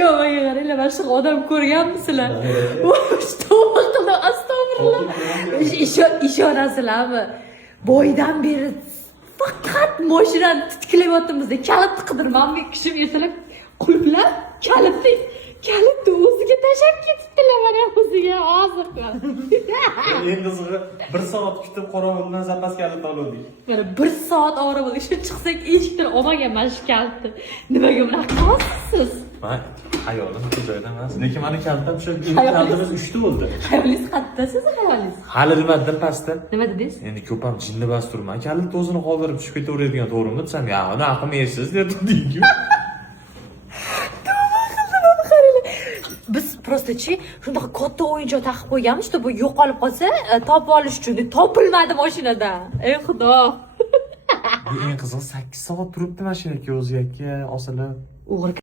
Yo'q, menga qaranglar, mana shu odam ko'rganmisizlar? Tavba qildim, astag'firullah. Ishonasizlarmi? Boydan beri faqat mashinani titklayaptimizda kalitni qidirmanmi, kishim ertalab qulflab kalitni o'ziga tashlab ketibdilar mana o'ziga hozir. Eng qizig'i 1 soat kutib qorovuldan zapas kalit oldik. Mana 1 soat ovora bo'ldik. Shu chiqsak eshikdan olmagan mana shu kalitni. Nimaga bunaqa qilyapsiz? Men hayolim shu joyda emas. Lekin meni kalitam shu kalitimiz 3 ta bo'ldi. Hayolingiz qayerda sizni hayolingiz? Hali nimadan pastda? Nima dedingiz? Endi ko'p ham jinni bas turman. Kalit o'zini qoldirib tushib ketaveradigan to'g'rimi desam, "Ya, uni aqlni yersiz" dedim deydi. Biz prosta-chi shunaqa katta o'yinchoq taqib qo'yganmiz-da, bu yo'qolib qolsa, topib olish uchun topilmadi mashinada. Ey xudo. Bu eng qizig'i 8 soat turibdi mashinaki o'ziga osilib. O'g'ri